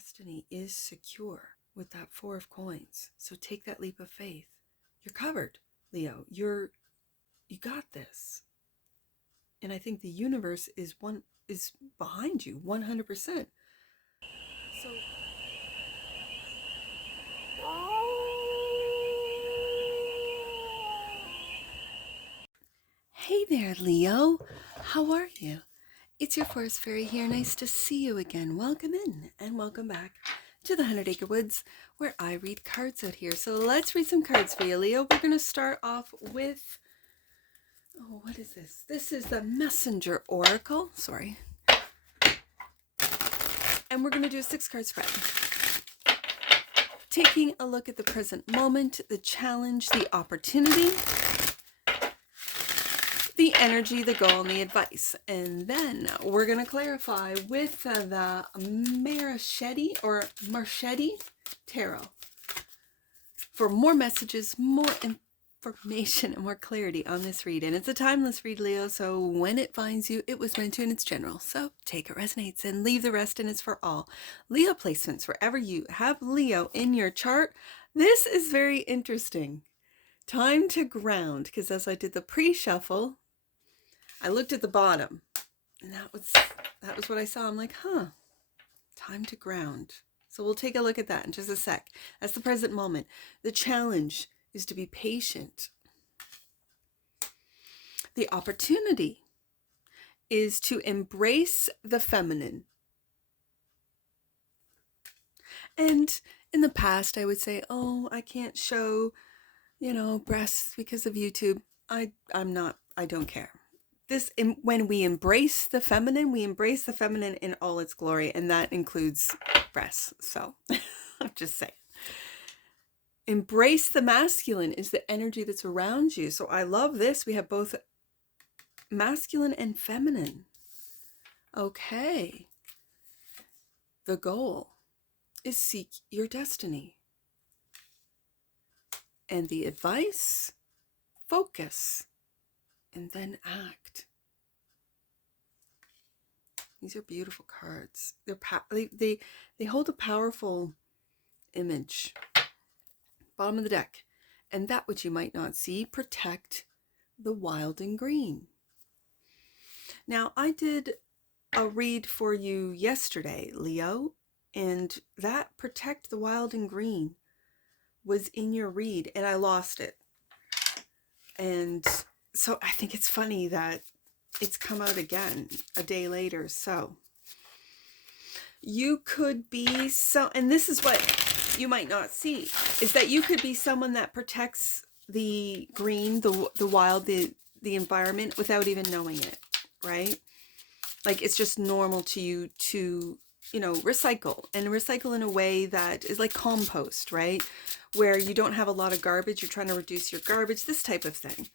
destiny is secure with that Four of Coins. So take that leap of faith. You're covered, Leo. You got this. And I think the universe is behind you 100%. So hey there, Leo. How are you? It's your forest fairy here. Nice to see you again. Welcome in and welcome back to the 100 Acre Woods, where I read cards out here. So let's read some cards for you, Leo. We're going to start off with, oh, what is this? This is the Messenger Oracle. Sorry. And we're going to do a 6-card spread. Taking a look at the present moment, the challenge, the opportunity, the energy, the goal, and the advice. And then we're going to clarify with the Marchetti Tarot for more messages, more information, and more clarity on this read. And it's a timeless read, Leo, so when it finds you, it was meant to and it's general. So take it resonates and leave the rest, and it's for all. Leo placements, wherever you have Leo in your chart, this is very interesting. Time to ground, because as I did the pre-shuffle, I looked at the bottom, and that was what I saw. I'm like, time to ground. So we'll take a look at that in just a sec. That's the present moment. The challenge is to be patient. The opportunity is to embrace the feminine. And in the past, I would say, oh, I can't show, breasts because of YouTube. I don't care. When we embrace the feminine, we embrace the feminine in all its glory, and that includes breasts. So I'm just saying. Embrace the masculine is the energy that's around you. So I love this. We have both masculine and feminine. Okay. The goal is seek your destiny. And the advice, focus, and then act. These are beautiful cards. They hold a powerful image. Bottom of the deck. And that which you might not see, protect the wild and green. Now, I did a read for you yesterday, Leo, and that protect the wild and green was in your read, and I lost it. And so I think it's funny that it's come out again a day later. So you could be and this is what you might not see, is that you could be someone that protects the green, the wild, the environment without even knowing it, right? Like it's just normal to you to, recycle in a way that is like compost, right? Where you don't have a lot of garbage, you're trying to reduce your garbage, this type of thing.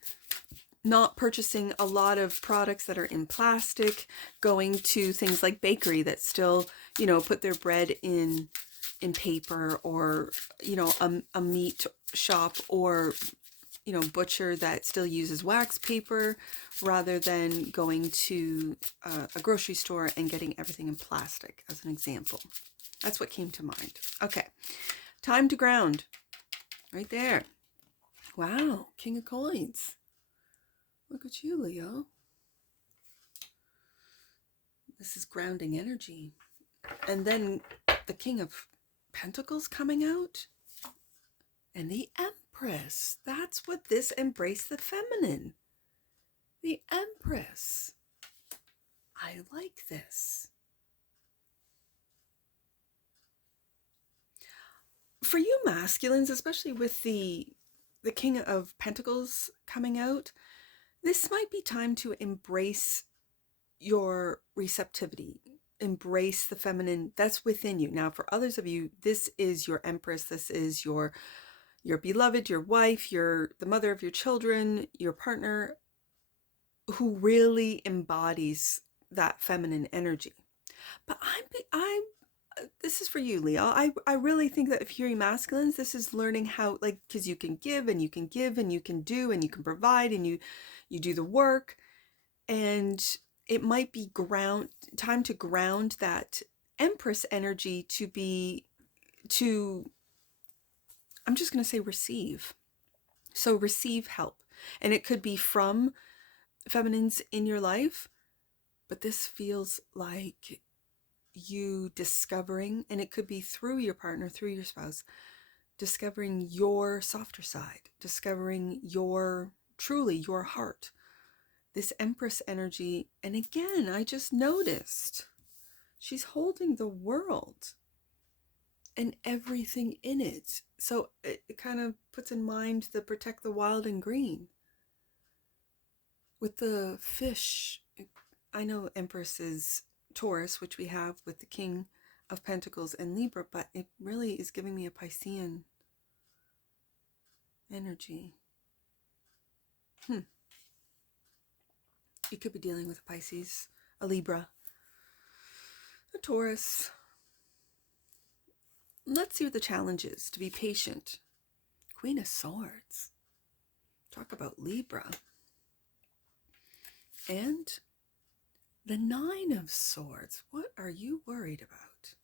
Not purchasing a lot of products that are in plastic, going to things like bakery that still, put their bread in paper, or, a meat shop or, butcher that still uses wax paper, rather than going to a grocery store and getting everything in plastic, as an example. That's what came to mind. Okay, time to ground. Right there. Wow, King of Coins. Look at you, Leo. This is grounding energy. And then the King of Pentacles coming out. And the Empress. That's what this embrace the feminine. The Empress. I like this. For you masculines, especially with the King of Pentacles coming out, this might be time to embrace your receptivity, embrace the feminine that's within you. Now, for others of you, this is your Empress. This is your beloved, your wife, the mother of your children, your partner, who really embodies that feminine energy. But this is for you, Leo. I really think that if you're masculines, this is learning how, because you can give and you can give and you can do and you can provide and you do the work, and it might be time to ground that Empress energy to, I'm just going to say receive. So receive help. And it could be from feminines in your life, but this feels like you discovering, and it could be through your partner, through your spouse, discovering your softer side, discovering your, truly your heart. This Empress energy, and again, I just noticed she's holding the world and everything in it. So it kind of puts in mind the protect the wild and green. With the fish, I know Empress is Taurus, which we have with the King of Pentacles and Libra, but it really is giving me a Piscean energy. You could be dealing with a Pisces, a Libra, a Taurus. Let's see what the challenge is. To be patient. Queen of Swords. Talk about Libra. And the Nine of Swords. What are you worried about?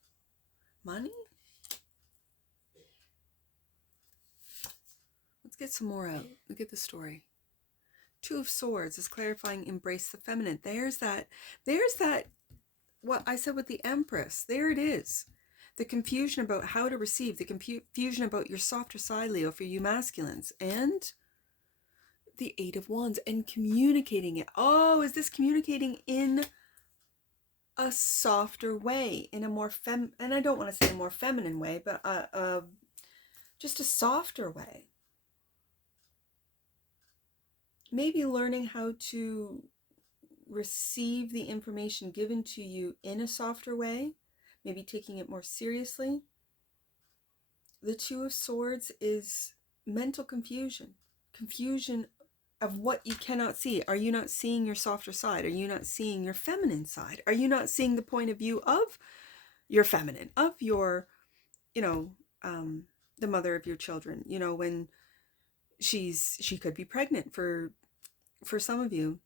Money? Let's get some more out. Look at the story. Two of Swords is clarifying embrace the feminine. There's that, what I said with the Empress. There it is. The confusion about how to receive, the confusion about your softer side, Leo, for you masculines. And the Eight of Wands and communicating it. Oh, is this communicating in a softer way, in a more and I don't want to say a more feminine way, but just a softer way. Maybe learning how to receive the information given to you in a softer way, maybe taking it more seriously. The Two of Swords is mental confusion of what you cannot see. Are you not seeing your softer side? Are you not seeing your feminine side? Are you not seeing the point of view of your feminine, of your, the mother of your children, when she could be pregnant for some of you.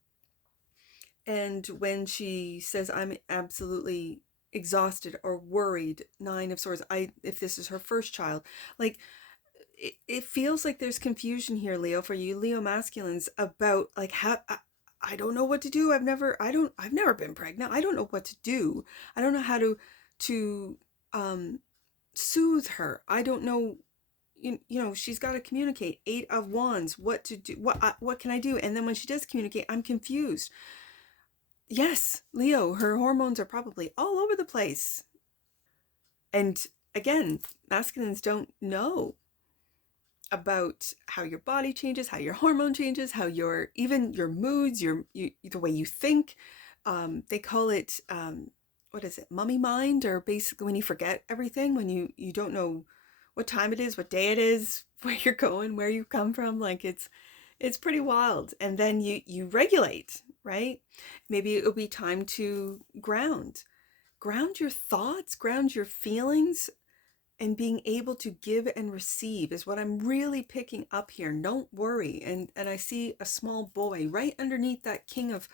And when she says, I'm absolutely exhausted or worried, Nine of Swords, if this is her first child, like, it feels like there's confusion here, Leo, for you Leo masculines, about like how I don't know what to do. I've never been pregnant. I don't know what to do. I don't know how to soothe her. I don't know, she's got to communicate. Eight of Wands, what to do, what can I do? And then when she does communicate, I'm confused. Yes, Leo, her hormones are probably all over the place. And again, masculines don't know about how your body changes, how your hormone changes, how even your moods, the way you think. They call it, what is it, mummy mind, or basically when you forget everything, when you don't know what time it is, what day it is, where you're going, where you come from. Like it's pretty wild. And then you regulate, right? Maybe it'll be time to ground your thoughts, ground your feelings, and being able to give and receive is what I'm really picking up here. Don't worry. And I see a small boy right underneath that King of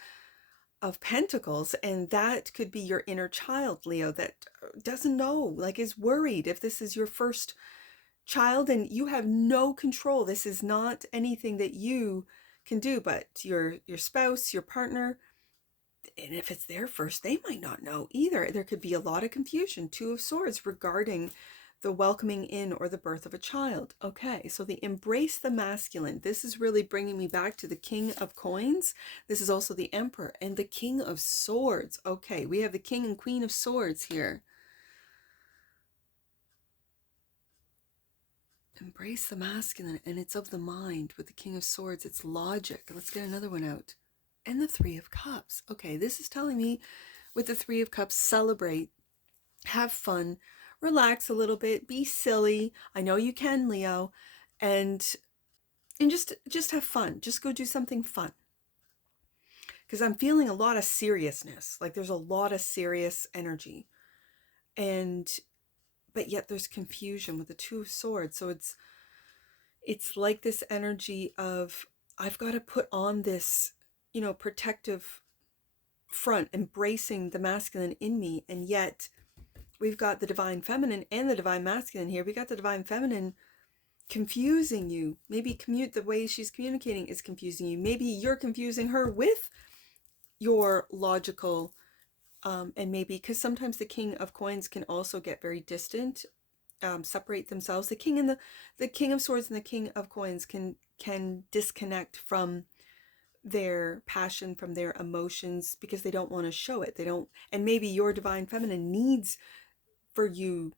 Pentacles, and that could be your inner child, Leo, that doesn't know, like is worried if this is your first child and you have no control. This is not anything that you can do, but your spouse, your partner, and if it's their first, they might not know either. There could be a lot of confusion. Two of Swords regarding the welcoming in or the birth of a child. Okay, so the embrace the masculine. This is really bringing me back to the King of Coins. This is also the Emperor and the King of Swords. Okay, we have the King and Queen of Swords here. Embrace the masculine, and it's of the mind. With the King of Swords, it's logic. Let's get another one out. And the Three of Cups. Okay, this is telling me with the Three of Cups, celebrate, have fun, relax a little bit, be silly. I know you can, Leo, and just have fun. Just go do something fun. Because I'm feeling a lot of seriousness. Like there's a lot of serious energy. But yet there's confusion with the Two of Swords. So it's like this energy of, I've got to put on this, protective front, embracing the masculine in me, and yet we've got the divine feminine and the divine masculine here. We got the divine feminine confusing you. Maybe the way she's communicating is confusing you. Maybe you're confusing her with your logical, and maybe because sometimes the King of Coins can also get very distant, separate themselves. The King of Swords and the King of Coins can disconnect from their passion, from their emotions, because they don't want to show it. They don't, and maybe your divine feminine needs for you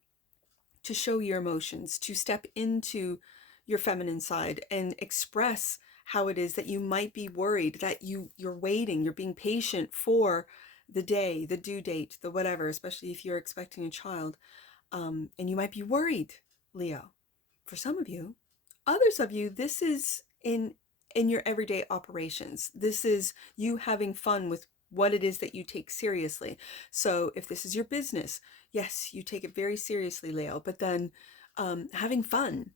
to show your emotions, to step into your feminine side and express how it is that you might be worried, that you're waiting, you're being patient for the day, the due date, the whatever, especially if you're expecting a child. And you might be worried, Leo. For some of you, others of you, this is in your everyday operations. This is you having fun with what it is that you take seriously. So if this is your business, yes, you take it very seriously, Leo, but then having fun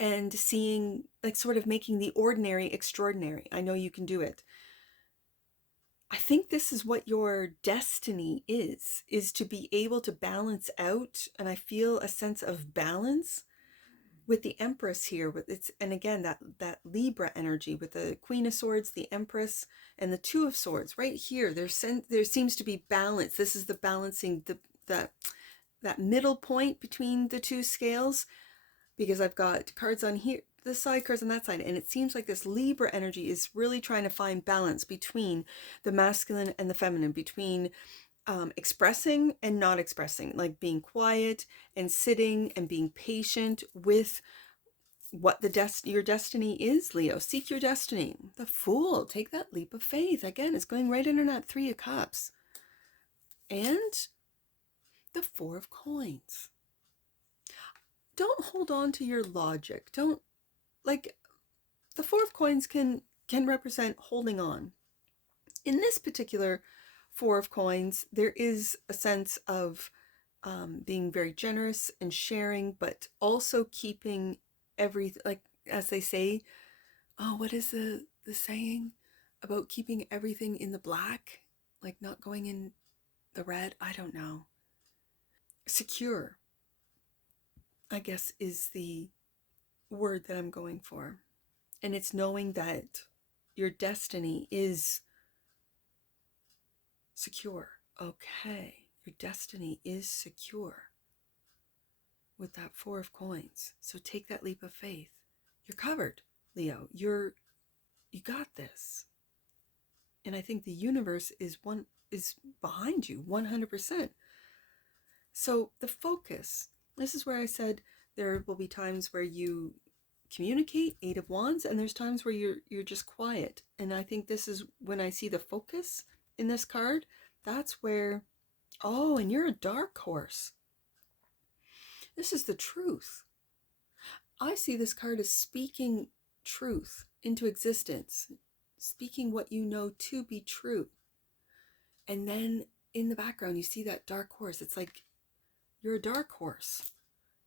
and seeing, like, sort of making the ordinary extraordinary. I know you can do it. I think this is what your destiny is to be able to balance out. And I feel a sense of balance with the Empress here, with its, and again, that Libra energy with the Queen of Swords, the Empress, and the Two of Swords right here. There seems to be balance. This is the balancing, that middle point between the two scales, because I've got cards on here, this side, cards on that side, and it seems like this Libra energy is really trying to find balance between the masculine and the feminine, between expressing and not expressing, like being quiet and sitting and being patient with what your destiny is, Leo. Seek your destiny. The Fool, take that leap of faith. Again, it's going right under that Three of Cups. And the Four of Coins. Don't hold on to your logic. Don't, like, the Four of Coins can represent holding on. In this particular Four of Coins, there is a sense of being very generous and sharing, but also keeping everything, like, as they say, oh, what is the saying about keeping everything in the black, like not going in the red? I don't know. Secure, I guess, is the word that I'm going for. And it's knowing that your destiny is secure. Okay, your destiny is secure with that Four of Coins. So take that leap of faith. You're covered, Leo. You got this. And I think the universe is behind you 100%. So the focus, this is where I said there will be times where you communicate, Eight of Wands, and there's times where you're just quiet. And I think this is when I see the focus in this card, that's where, oh, and you're a dark horse. This is the truth. I see this card as speaking truth into existence, speaking what you know to be true. And then in the background, you see that dark horse. It's like you're a dark horse.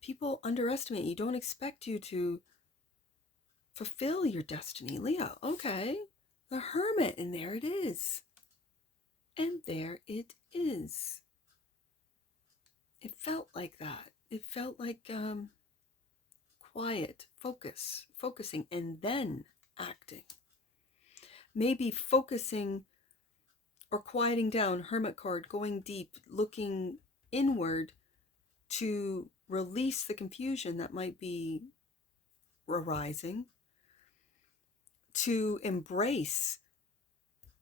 People underestimate you, don't expect you to fulfill your destiny. Leo, okay, the Hermit, and there it is. And there it is. It felt like that. It felt like quiet, focusing, and then acting. Maybe focusing or quieting down, Hermit card, going deep, looking inward to release the confusion that might be arising, to embrace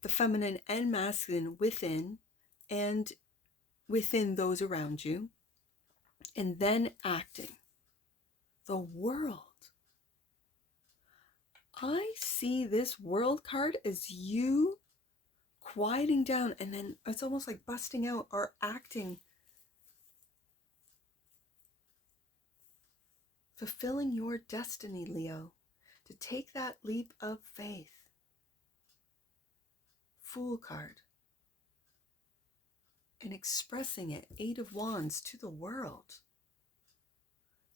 the feminine and masculine within and within those around you, and then acting. The World. I see this World card as you quieting down, and then it's almost like busting out or acting, fulfilling your destiny, Leo, to take that leap of faith. Fool card. And expressing it, Eight of Wands, to the world.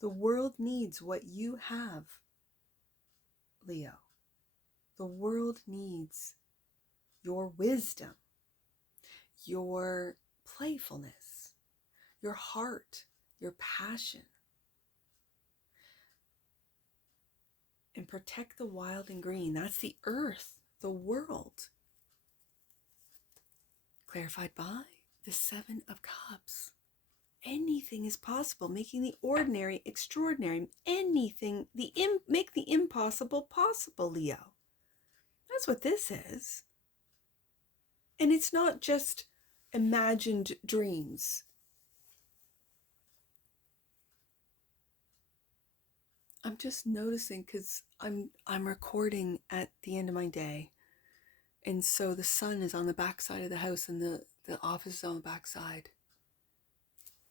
The world needs what you have, Leo. The world needs your wisdom, your playfulness, your heart, your passion. And protect the wild and green. That's the earth, the world. Clarified by the Seven of Cups. Anything is possible, making the ordinary extraordinary. Anything, make the impossible possible, Leo. That's what this is. And it's not just imagined dreams. I'm just noticing because I'm recording at the end of my day. And so the sun is on the back side of the house and the office is on the back side.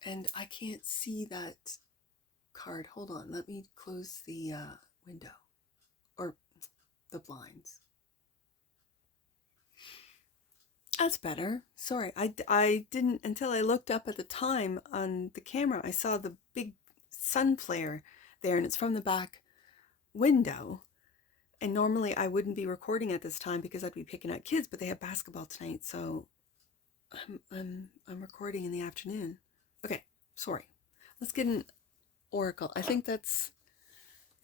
And I can't see that card. Hold on, let me close the window or the blinds. That's better. Sorry, I didn't, until I looked up at the time on the camera, I saw the big sun flare there, and it's from the back window. And normally I wouldn't be recording at this time because I'd be picking up kids, but they have basketball tonight, so I'm recording in the afternoon. Okay, sorry. Let's get an oracle. I think that's,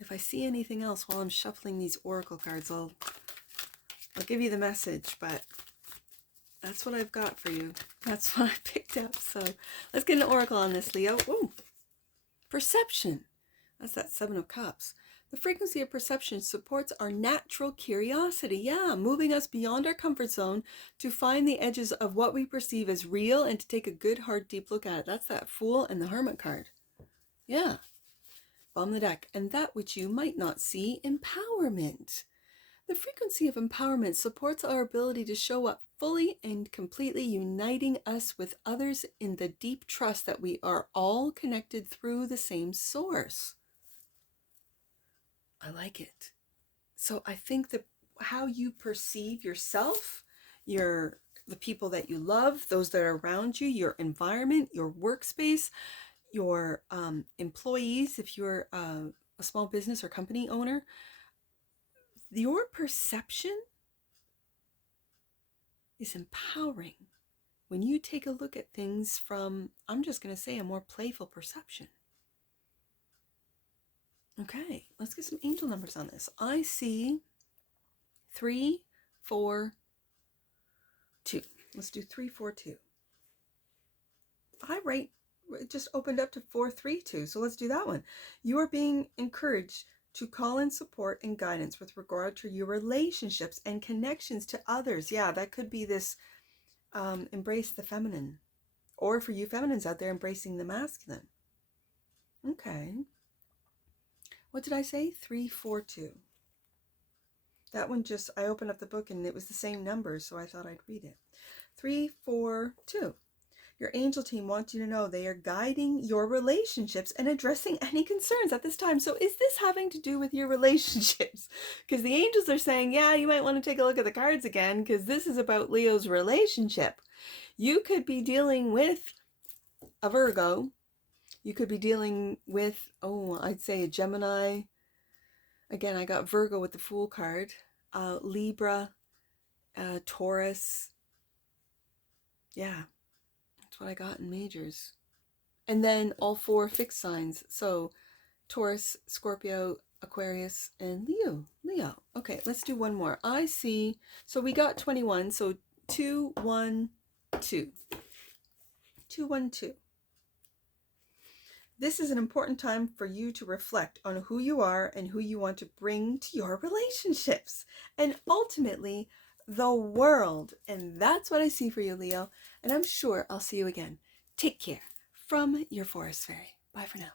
if I see anything else while I'm shuffling these oracle cards, I'll give you the message, but that's what I've got for you. That's what I picked up. So let's get an oracle on this, Leo. Ooh, perception. That's that Seven of Cups. The frequency of perception supports our natural curiosity. Yeah, moving us beyond our comfort zone to find the edges of what we perceive as real and to take a good, hard, deep look at it. That's that Fool and the Hermit card. Yeah. Bottom of the deck. And that which you might not see, empowerment. The frequency of empowerment supports our ability to show up fully and completely, uniting us with others in the deep trust that we are all connected through the same source. I like it. So I think that how you perceive yourself, the people that you love, those that are around you, your environment, your workspace, your employees, if you're a small business or company owner, your perception is empowering when you take a look at things from, I'm just going to say, a more playful perception. Okay, let's get some angel numbers on this. I see 3, 4, 2. Let's do 3, 4, 2. It just opened up to 4, 3, 2. So let's do that one. You are being encouraged to call in support and guidance with regard to your relationships and connections to others. Yeah, that could be this embrace the feminine. Or for you feminines out there, embracing the masculine. Okay. What did I say? 3, 4, 2. That one just, I opened up the book and it was the same number, so I thought I'd read it. 3, 4, 2. Your angel team wants you to know they are guiding your relationships and addressing any concerns at this time. So is this having to do with your relationships? Because the angels are saying, yeah, you might want to take a look at the cards again, because this is about Leo's relationship. You could be dealing with a Virgo. You could be dealing with, I'd say a Gemini. Again, I got Virgo with the Fool card. Libra, Taurus. Yeah, that's what I got in majors. And then all 4 fixed signs. So Taurus, Scorpio, Aquarius, and Leo. Okay, let's do one more. I see, so we got 21. So 2, 1, 2. 2, 1, 2. This is an important time for you to reflect on who you are and who you want to bring to your relationships. And ultimately, the world. And that's what I see for you, Leo. And I'm sure I'll see you again. Take care. From your Forest Fairy. Bye for now.